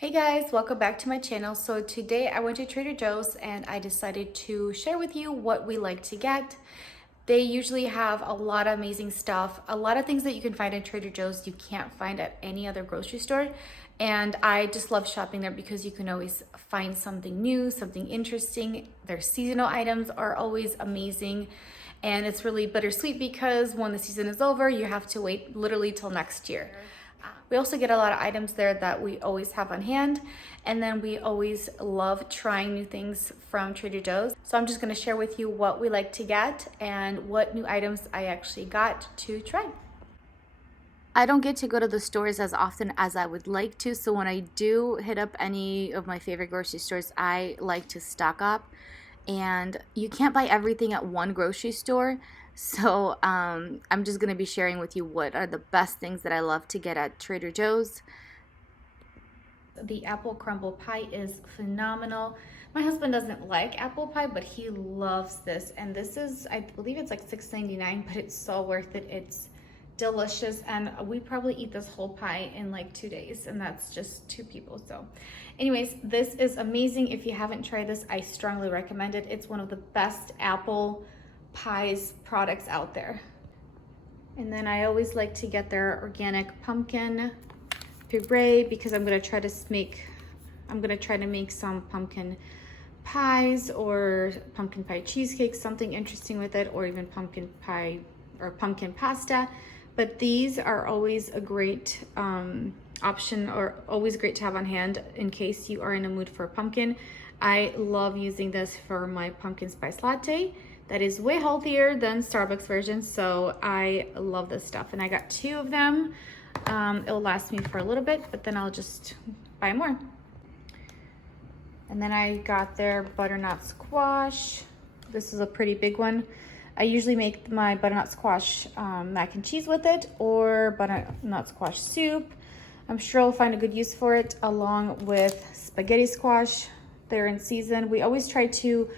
Hey guys, welcome back to my channel. So today I went to Trader Joe's and I decided to share with you what we like to get. They usually have a lot of amazing stuff, a lot of things that you can find at Trader Joe's you can't find at any other grocery store. And I just love shopping there because you can always find something new, something interesting. Their seasonal items are always amazing. And it's really bittersweet because when the season is over, you have to wait literally till next year. We also get a lot of items there that we always have on hand. And then we always love trying new things from Trader Joe's. So I'm just gonna share with you what we like to get and what new items I actually got to try. I don't get to go to the stores as often as I would like to. So when I do hit up any of my favorite grocery stores, I like to stock up. And you can't buy everything at one grocery store. So I'm just going to be sharing with you what are the best things that I love to get at Trader Joe's. The apple crumble pie is phenomenal. My husband doesn't like apple pie, but he loves this. And this is, I believe it's like $6.99, but it's so worth it. It's delicious, and we probably eat this whole pie in like 2 days, and that's just 2 people. So anyways, this is amazing. If you haven't tried this, I strongly recommend it. It's one of the best apple pies products out there. And then I always like to get their organic pumpkin puree because I'm gonna try to make some pumpkin pies or pumpkin pie cheesecake, something interesting with it, or even pumpkin pie or pumpkin pasta. But these are always a great option, or always great to have on hand in case you are in a mood for pumpkin. I love using this for my pumpkin spice latte. That is way healthier than Starbucks version, so I love this stuff. And I got 2 of them. It'll last me for a little bit, but then I'll just buy more. And then I got their butternut squash. This is a pretty big one. I usually make my butternut squash mac and cheese with it, or butternut squash soup. I'm sure I'll find a good use for it, along with spaghetti squash. They're in season. We always try to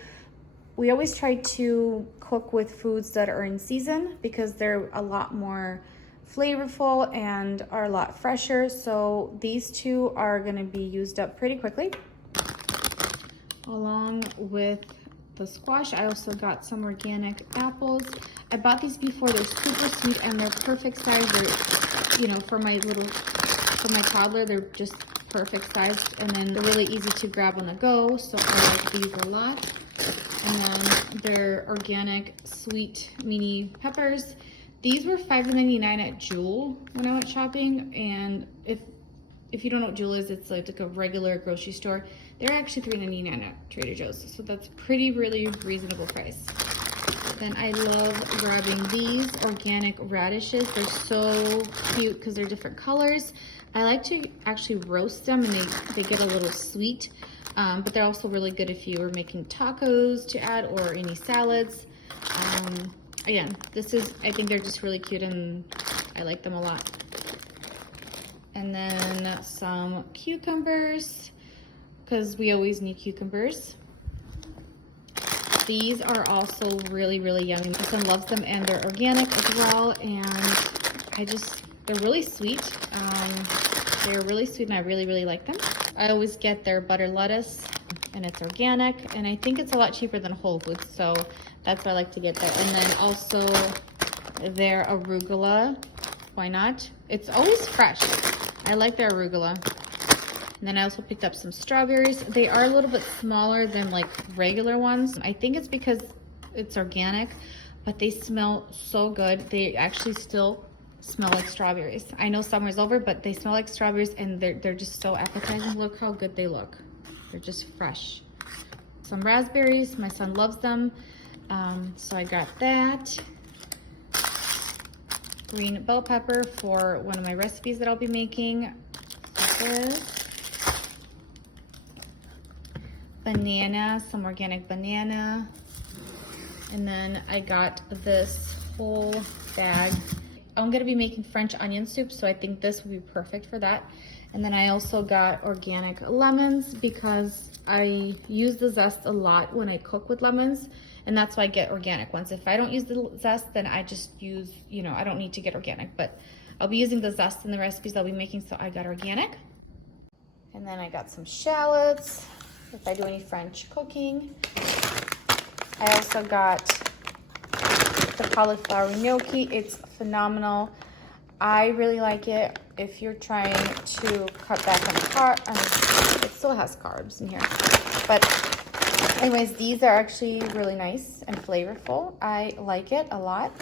cook with foods that are in season because they're a lot more flavorful and are a lot fresher. So these 2 are gonna be used up pretty quickly. Along with the squash, I also got some organic apples. I bought these before. They're super sweet and they're perfect size. They're, you know, for my toddler, they're just perfect sized, and then they're really easy to grab on the go. So I like these a lot. And then they're organic sweet mini peppers. These were $5.99 at Jewel when I went shopping, and if you don't know what Jewel is, it's like a regular grocery store. They're actually $3.99 at Trader Joe's, so that's really reasonable price. Then I love grabbing these organic radishes. They're so cute because they're different colors. I like to actually roast them, and they get a little sweet, but they're also really good if you are making tacos to add or any salads. Again, I think they're just really cute and I like them a lot. And then some cucumbers, because we always need cucumbers. These are also really yummy. My son loves them, and they're organic as well, and they're really sweet. They're really sweet, and I really like them. I always get their butter lettuce, and it's organic, and I think it's a lot cheaper than Whole Foods, so that's why I like to get that. And then also their arugula. Why not? It's always fresh. I like their arugula. And then I also picked up some strawberries. They are a little bit smaller than like regular ones. I think it's because it's organic, but they smell so good. They actually still smell like strawberries. I know summer's over, but they smell like strawberries, and they're just so appetizing. Look how good they look. They're just fresh. Some raspberries. My son loves them, so I got that. Green bell pepper for one of my recipes that I'll be making. This. Banana, some organic banana. And then I got this whole bag. I'm gonna be making French onion soup, so I think this will be perfect for that. And then I also got organic lemons because I use the zest a lot when I cook with lemons, and that's why I get organic ones. If I don't use the zest, then I just use, I don't need to get organic, but I'll be using the zest in the recipes I'll be making, so I got organic. And then I got some shallots, if I do any French cooking. I also got the cauliflower gnocchi. It's phenomenal. I really like it if you're trying to cut back on carbs. It still has carbs in here. But anyways, these are actually really nice and flavorful. I like it a lot.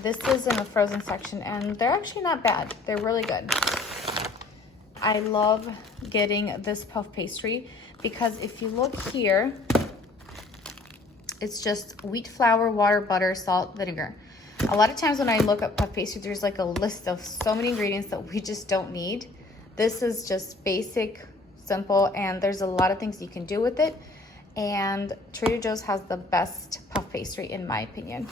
This is in the frozen section, and they're actually not bad. They're really good. I love getting this puff pastry because if you look here, it's just wheat flour, water, butter, salt, vinegar. A lot of times when I look at puff pastry, there's like a list of so many ingredients that we just don't need. This is just basic, simple, and there's a lot of things you can do with it. And Trader Joe's has the best puff pastry in my opinion.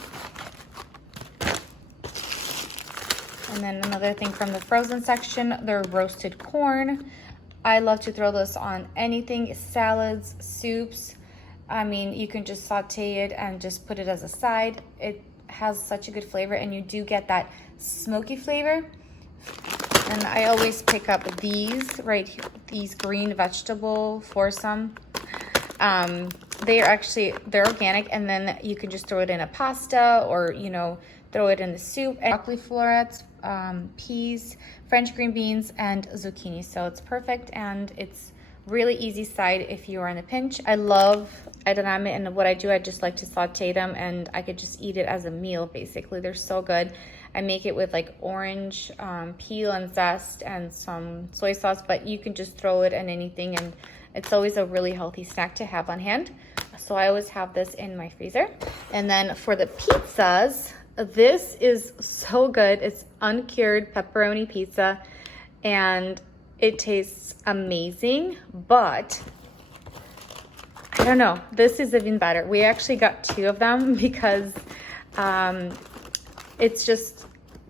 And then another thing from the frozen section, their roasted corn. I love to throw this on anything, salads, soups. I mean, you can just saute it and just put it as a side. It has such a good flavor, and you do get that smoky flavor. And I always pick up these right here, these green vegetable foursome. They're organic, and then you can just throw it in a pasta, or you know, throw it in the soup. And broccoli florets, peas, French green beans, and zucchini. So it's perfect, and it's really easy side if you are in a pinch. I love edamame, and what I do, I just like to saute them, and I could just eat it as a meal basically. They're so good. I make it with like orange peel and zest and some soy sauce, but you can just throw it in anything, and it's always a really healthy snack to have on hand. So I always have this in my freezer. And then for the pizzas, this is so good. It's uncured pepperoni pizza, and it tastes amazing, but I don't know, this is even better. We actually got 2 of them because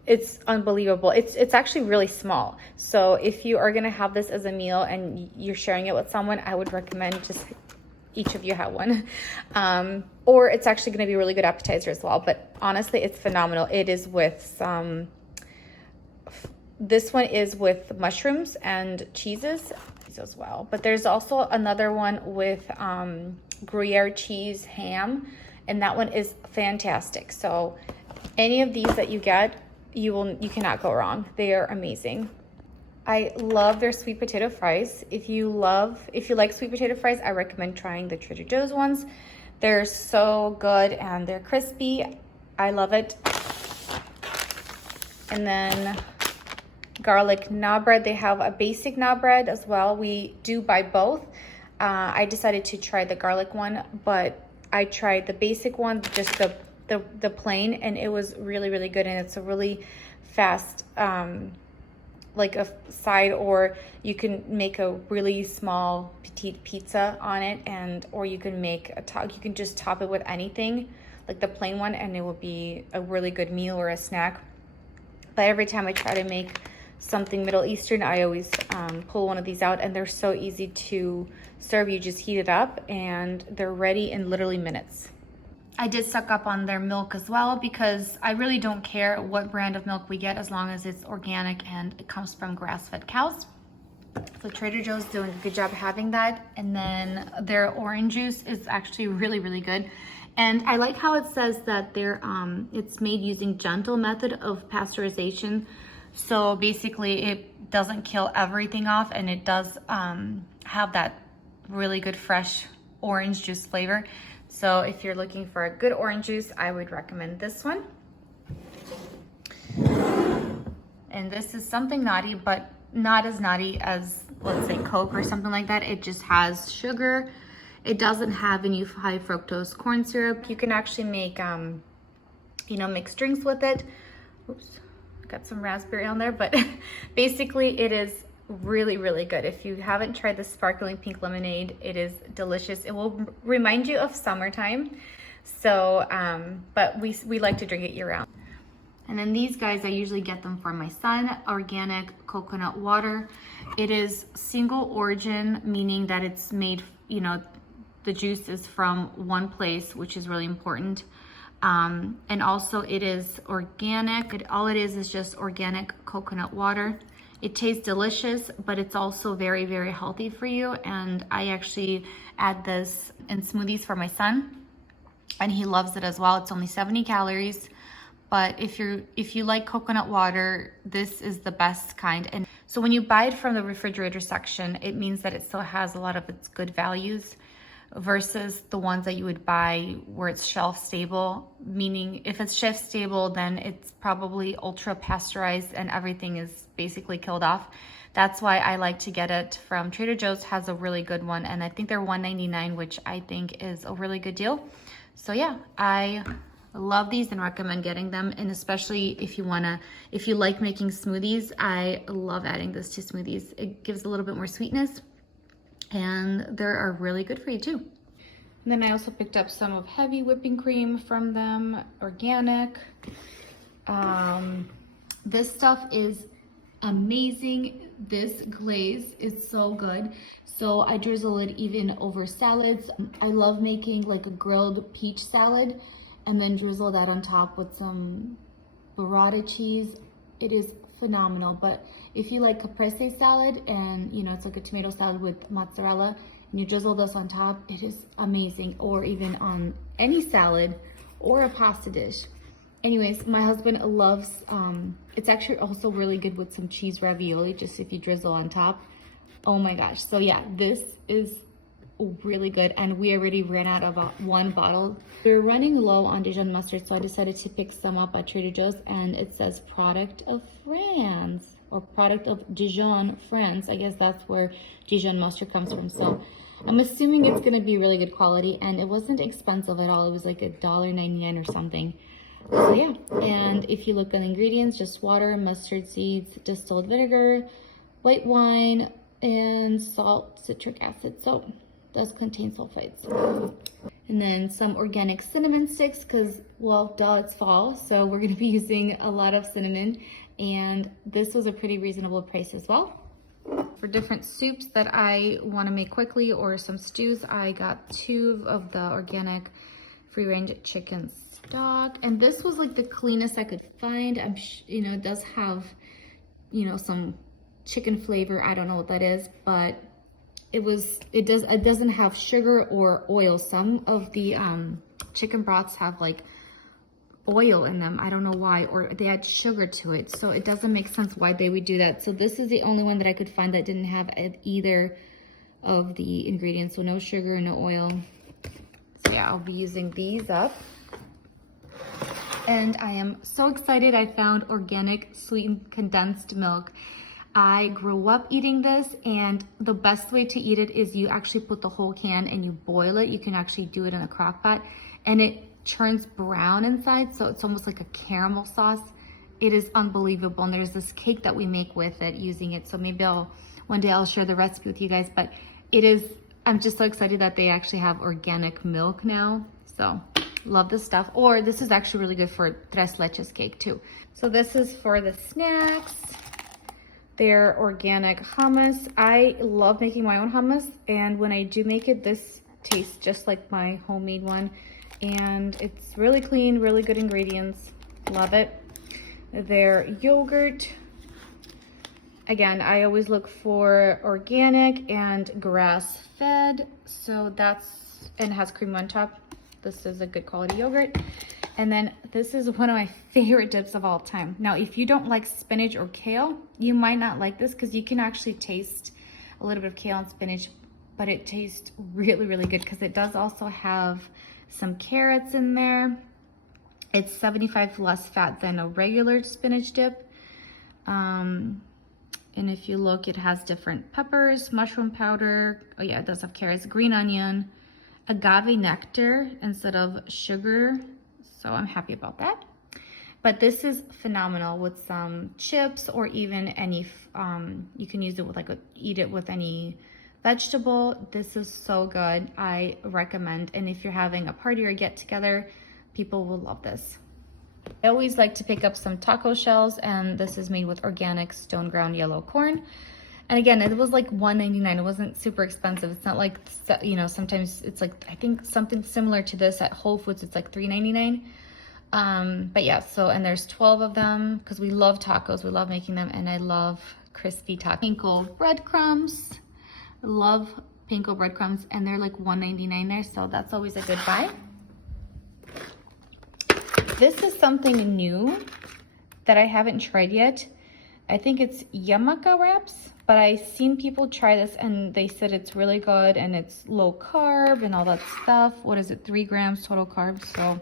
it's unbelievable. It's actually really small. So if you are gonna have this as a meal and you're sharing it with someone, I would recommend just each of you have one. Or it's actually gonna be a really good appetizer as well. But honestly, it's phenomenal. It is with some, this one is with mushrooms and cheeses as well. But there's also another one with Gruyere cheese ham, and that one is fantastic. So any of these that you get, you cannot go wrong. They are amazing. I love their sweet potato fries. If you like sweet potato fries, I recommend trying the Trader Joe's ones. They're so good and they're crispy. I love it. And then garlic naan bread. They have a basic naan bread as well. We do buy both. I decided to try the garlic one, but I tried the basic one, just the plain, and it was really, really good. And it's a really fast, like a side, or you can make a really small petite pizza on it, or you can make you can just top it with anything, like the plain one, and it will be a really good meal or a snack. But every time I try to make something Middle Eastern, I always pull one of these out, and they're so easy to serve. You just heat it up and they're ready in literally minutes. I did stock up on their milk as well because I really don't care what brand of milk we get as long as it's organic and it comes from grass-fed cows. So Trader Joe's doing a good job having that. And then their orange juice is actually really, really good. And I like how it says that they're it's made using gentle method of pasteurization. So basically it doesn't kill everything off, and it does have that really good fresh orange juice flavor. So if you're looking for a good orange juice, I would recommend this one. And this is something naughty, but not as naughty as, let's say, Coke or something like that. It just has sugar. It doesn't have any high fructose corn syrup. You can actually make, mixed drinks with it. Oops, got some raspberry on there, but basically it is really, really good. If you haven't tried the sparkling pink lemonade, it is delicious. It will remind you of summertime. So, but we like to drink it year round. And then these guys, I usually get them for my son, organic coconut water. It is single origin, meaning that it's made, the juice is from one place, which is really important. And also it is organic. All it is just organic coconut water. It tastes delicious, but it's also very, very healthy for you. And I actually add this in smoothies for my son, and he loves it as well. It's only 70 calories. But if you like coconut water, this is the best kind. And so when you buy it from the refrigerator section, it means that it still has a lot of its good values versus the ones that you would buy where it's shelf stable, meaning if it's shelf stable, then it's probably ultra pasteurized and everything is basically killed off. That's why I like to get it from Trader Joe's. Has a really good one, and I think they're $1.99, which I think is a really good deal. So yeah, I love these and recommend getting them. And especially if you like making smoothies, I love adding this to smoothies. It gives a little bit more sweetness, and they are really good for you too. And then I also picked up some of heavy whipping cream from them, organic. This stuff is amazing. This glaze is so good. So I drizzle it even over salads. I love making like a grilled peach salad and then drizzle that on top with some burrata cheese. It is phenomenal. But if you like caprese salad and it's like a tomato salad with mozzarella and you drizzle this on top, it is amazing. Or even on any salad or a pasta dish. Anyways, my husband loves, it's actually also really good with some cheese ravioli, just if you drizzle on top. Oh my gosh. So yeah, this is really good, and we already ran out of one bottle. We're running low on Dijon mustard, so I decided to pick some up at Trader Joe's, and it says product of France or product of Dijon, France. I guess that's where Dijon mustard comes from. So I'm assuming it's gonna be really good quality, and it wasn't expensive at all. It was like $1.99 or something. So yeah, and if you look at the ingredients, just water, mustard seeds, distilled vinegar, white wine, and salt, citric acid. So does contain sulfites. And then some organic cinnamon sticks, because, well, duh, it's fall, so we're gonna be using a lot of cinnamon, and this was a pretty reasonable price as well. For different soups that I wanna make quickly or some stews, I got 2 of the organic free-range chicken stock, and this was like the cleanest I could find. It does have, some chicken flavor. I don't know what that is, but it doesn't have sugar or oil. Some of the chicken broths have like oil in them. I don't know why, or they add sugar to it. So it doesn't make sense why they would do that. So this is the only one that I could find that didn't have either of the ingredients. So no sugar, no oil. So yeah, I'll be using these up. And I am so excited. I found organic sweetened condensed milk. I grew up eating this, and the best way to eat it is you actually put the whole can and you boil it. You can actually do it in a crock pot, and it turns brown inside, so it's almost like a caramel sauce. It is unbelievable, and there's this cake that we make with it using it, so maybe one day I'll share the recipe with you guys. But I'm just so excited that they actually have organic milk now, so love this stuff. Or this is actually really good for tres leches cake too. So this is for the snacks. They're organic hummus. I love making my own hummus, and when I do make it, this tastes just like my homemade one, and it's really clean, really good ingredients. Love it. Their yogurt, again, I always look for organic and grass-fed, so and it has cream on top. This is a good quality yogurt. And then this is one of my favorite dips of all time. Now, if you don't like spinach or kale, you might not like this, because you can actually taste a little bit of kale and spinach, but it tastes really, really good because it does also have some carrots in there. It's 75 less fat than a regular spinach dip. And if you look, it has different peppers, mushroom powder. Oh yeah, it does have carrots, green onion, agave nectar instead of sugar. So I'm happy about that. But this is phenomenal with some chips, or even any, you can use it with eat it with any vegetable. This is so good. I recommend. And if you're having a party or a get together, people will love this. I always like to pick up some taco shells, and this is made with organic stone ground yellow corn. And again, it was like $1.99. It wasn't super expensive. It's not like, sometimes it's like, I think something similar to this at Whole Foods, it's like $3.99. But yeah, and there's 12 of them, because we love tacos. We love making them, and I love crispy taco. Panko breadcrumbs. Love panko breadcrumbs, and they're like $1.99 there, so that's always a good buy. This is something new that I haven't tried yet. I think it's yamaka wraps, but I've seen people try this and they said it's really good and it's low carb and all that stuff. What is it, 3 grams total carbs? So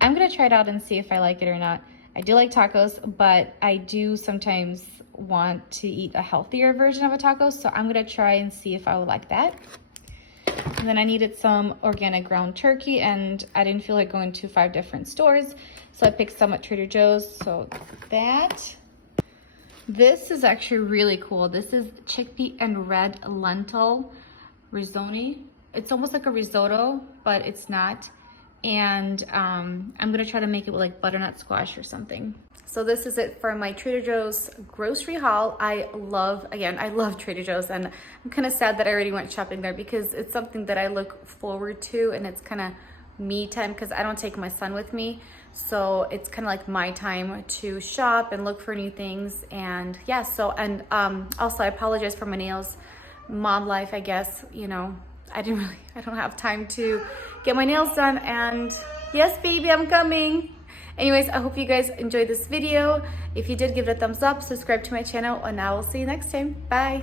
I'm gonna try it out and see if I like it or not. I do like tacos, but I do sometimes want to eat a healthier version of a taco, so I'm gonna try and see if I would like that. And then I needed some organic ground turkey, and I didn't feel like going to 5 different stores, so I picked some at Trader Joe's. So that. This is actually really cool. This is chickpea and red lentil risotto. It's almost like a risotto, but it's not. And I'm gonna try to make it with like butternut squash or something. So this is it for my Trader Joe's grocery haul. I love Trader Joe's, and I'm kind of sad that I already went shopping there because it's something that I look forward to, and it's kind of me time because I don't take my son with me. So it's kind of like my time to shop and look for new things. And yeah, so, and also I apologize for my nails. Mom life, I guess, you know, I don't have time to get my nails done. And yes, baby, I'm coming. Anyways, I hope you guys enjoyed this video. If you did, give it a thumbs up, subscribe to my channel, and I will see you next time. Bye.